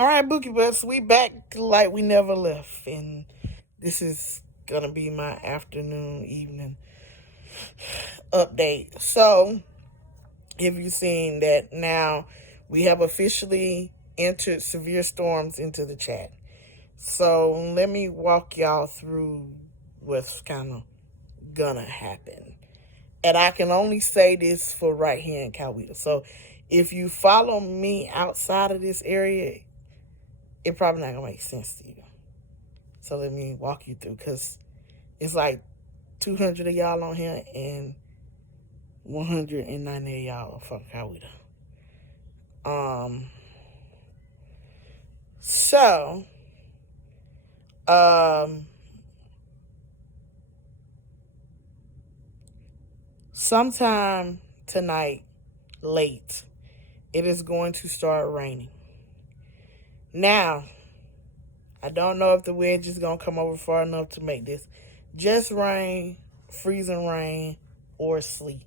All right, Bookie Butts, we back like we never left, and this is gonna be my afternoon, evening update. So, if you've seen that now, we have officially entered severe storms into the chat. So, let me walk y'all through what's kind of gonna happen. And I can only say this for right here in Coweta. So, if you follow me outside of this area, it probably not gonna make sense to you. So let me walk you through, because it's like 200 of y'all on here and 190 of y'all are from Coweta. Um, so, um, sometime tonight, late, it is going to start raining. Now, I don't know if the wedge is going to come over far enough to make this just rain, freezing rain, or sleet.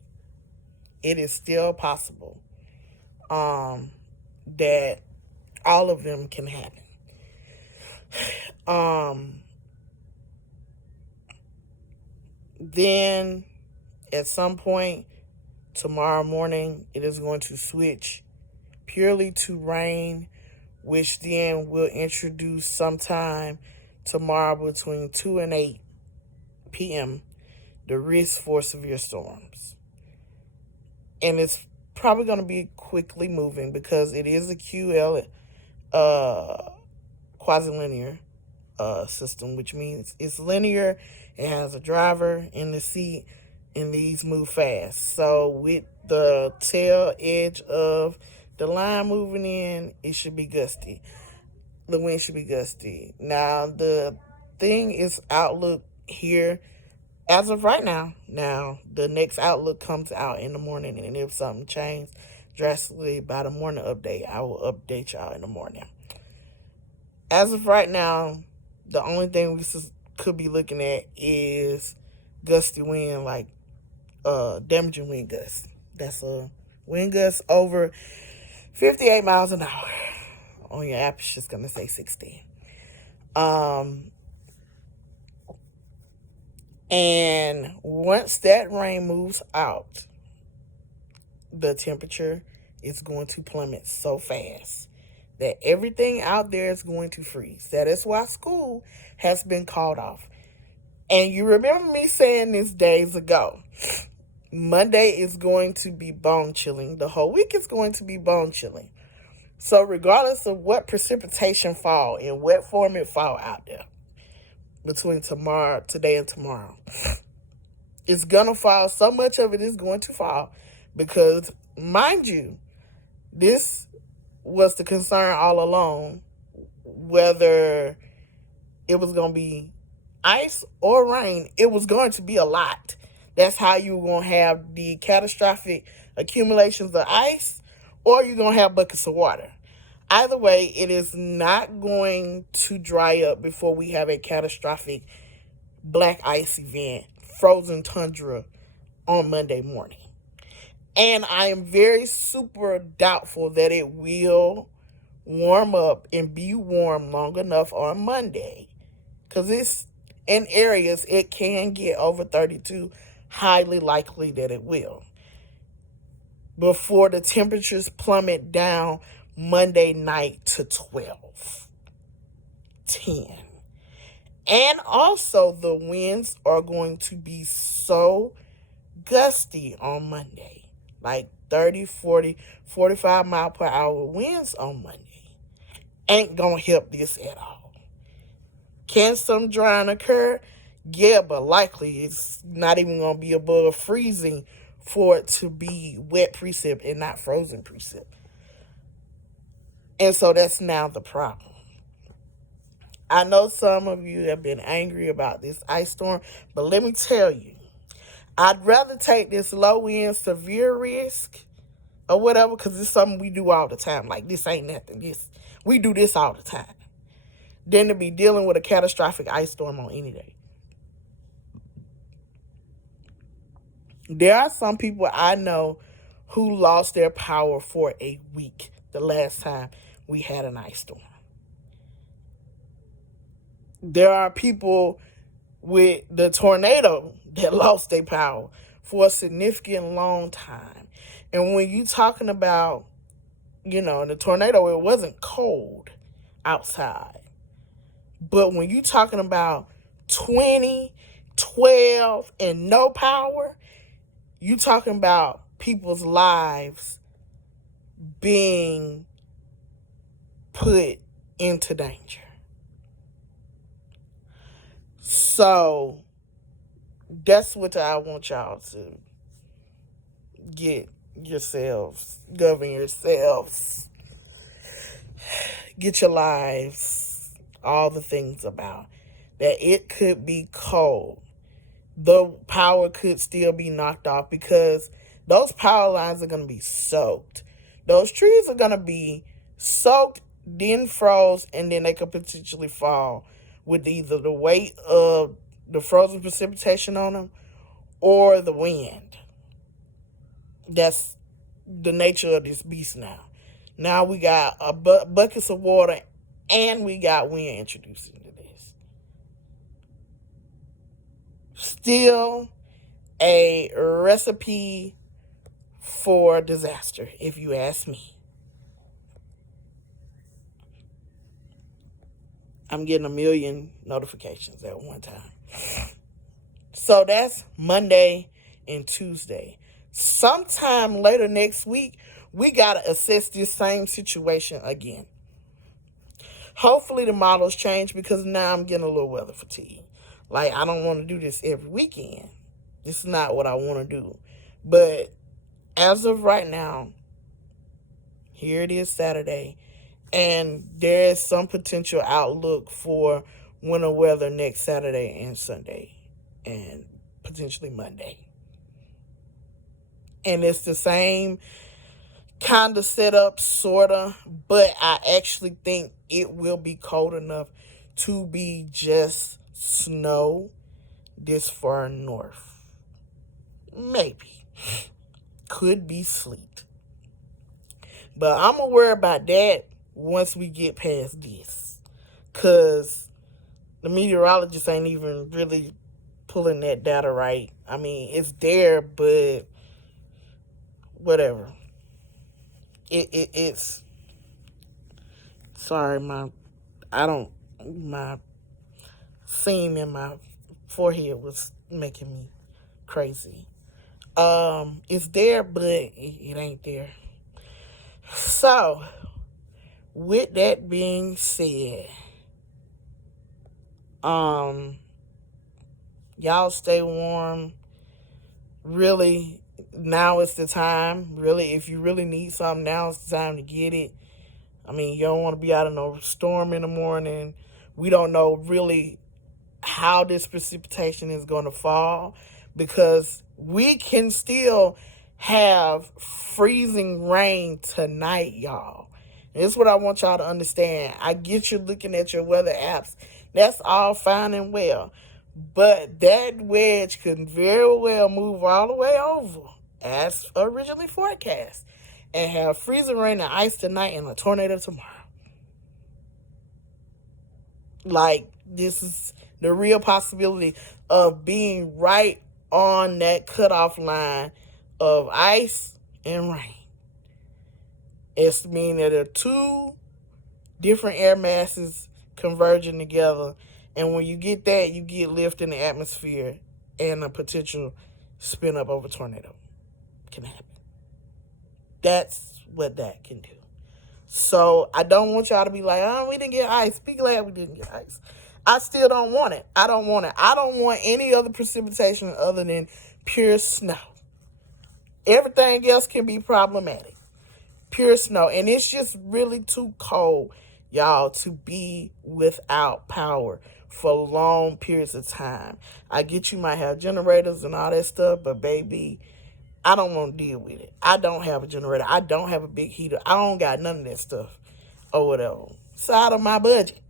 It is still possible that all of them can happen. Then, at some point tomorrow morning, it is going to switch purely to rain, which then will introduce sometime tomorrow between 2 and 8 p.m. the risk for severe storms. And it's probably going to be quickly moving because it is a QL quasi-linear system, which means it's linear. It has a driver in the seat, and these move fast. So with the tail edge of the line moving in, it should be gusty. The wind should be gusty. Now, the thing is outlook here as of right now. Now, the next outlook comes out in the morning, and if something changed drastically by the morning update, I will update y'all in the morning. As of right now, the only thing we could be looking at is gusty wind, like damaging wind gusts. That's a wind gust over 58 miles an hour. On your app, it's just going to say 60. And once that rain moves out, the temperature is going to plummet so fast that everything out there is going to freeze. That is why school has been called off. And you remember me saying this days ago. Monday is going to be bone chilling. The whole week is going to be bone chilling. So regardless of what precipitation fall, in what form it fall out there, between today and tomorrow, it's going to fall. So much of it is going to fall because, mind you, this was the concern all along, whether it was going to be ice or rain. It was going to be a lot. That's how you were going to have the catastrophic accumulations of ice, or you're going to have buckets of water. Either way, it is not going to dry up before we have a catastrophic black ice event, frozen tundra on Monday morning. And I am very super doubtful that it will warm up and be warm long enough on Monday. Because it's in areas it can get over 32, highly likely that it will, before the temperatures plummet down Monday night to 12, 10. And also the winds are going to be so gusty on Monday, like 30, 40, 45 mile per hour winds on Monday. Ain't gonna help this at all. Can some drying occur? Yeah, but likely it's not even gonna be above freezing for it to be wet precip and not frozen precip. And so that's now the problem. I know some of you have been angry about this ice storm, but let me tell you, I'd rather take this low end severe risk or whatever, because it's something we do all the time. Like, this ain't nothing. We do this all the time, than to be dealing with a catastrophic ice storm on any day. There are some people I know who lost their power for a week the last time we had an ice storm. There are people with the tornado that lost their power for a significant long time. And when you talking about, the tornado, it wasn't cold outside. But when you talking about 20, 12, and no power, you talking about people's lives being put into danger. So that's what I want y'all to get yourselves, govern yourselves, get your lives, all the things about that. It could be cold. The power could still be knocked off because those power lines are going to be soaked. Those trees are going to be soaked, then froze, and then they could potentially fall with either the weight of the frozen precipitation on them or the wind. That's the nature of this beast now. Now we got buckets of water and we got wind introduced into this. Still a recipe for disaster, if you ask me. I'm getting 1 million notifications at one time. So that's Monday and Tuesday. Sometime later next week, we got to assess this same situation again. Hopefully the models change because now I'm getting a little weather fatigue. Like, I don't want to do this every weekend. This is not what I want to do. But as of right now, here it is Saturday, and there is some potential outlook for winter weather next Saturday and Sunday, and potentially Monday. And it's the same kind of setup, sort of, but I actually think it will be cold enough to be just snow this far north. Maybe. Could be sleet. But I'm going to worry about that once we get past this. Because the meteorologists ain't even really pulling that data right. I mean, it's there, but whatever. It's sorry, my seam in my forehead was making me crazy. It's there, but it ain't there. So, with that being said, y'all stay warm. Really, now is the time. Really, if you really need something, now is the time to get it. I mean, you don't want to be out in a storm in the morning. We don't know really how this precipitation is going to fall because we can still have freezing rain tonight, y'all. And this is what I want y'all to understand. I get you looking at your weather apps. That's all fine and well. But that wedge could very well move all the way over as originally forecast and have freezing rain and ice tonight and a tornado tomorrow. Like, this is the real possibility of being right on that cutoff line of ice and rain. It's meaning that there are two different air masses converging together, and when you get that, you get lift in the atmosphere and a potential spin up of a tornado can happen. That's what that can do. So I don't want y'all to be like, oh, we didn't get ice. Be glad we didn't get ice. I still don't want it. I don't want it. I don't want any other precipitation other than pure snow. Everything else can be problematic. Pure snow. And it's just really too cold, y'all, to be without power for long periods of time. I get you might have generators and all that stuff, but baby, I don't want to deal with it. I don't have a generator. I don't have a big heater. I don't got none of that stuff or whatever. It's out of my budget.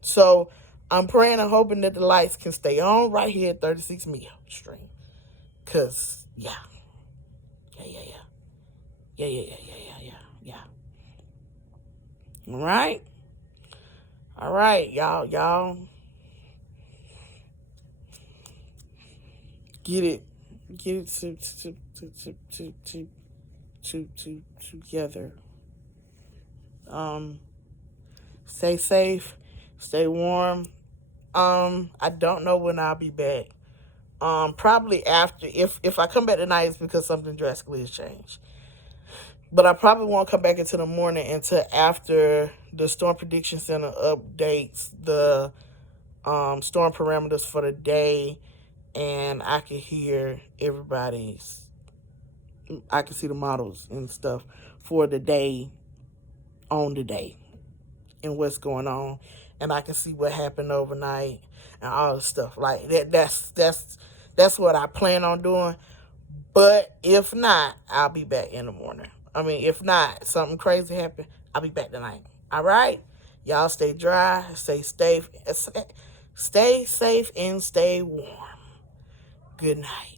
So I'm praying and hoping that the lights can stay on right here at 36 meter stream. Because, yeah. All right. All right, y'all. get it together. Stay safe, stay warm. I don't know when I'll be back. Probably after, if I come back tonight, it's because something drastically has changed. But I probably won't come back into the morning until after the Storm Prediction Center updates the storm parameters for the day, and I can hear I can see the models and stuff for the day, on the day, and what's going on, and I can see what happened overnight and all the stuff like that. That's what I plan on doing. But if not, I'll be back in the morning. I mean, if not, something crazy happened, I'll be back tonight. All right? Y'all stay dry, stay safe, and stay warm. Good night.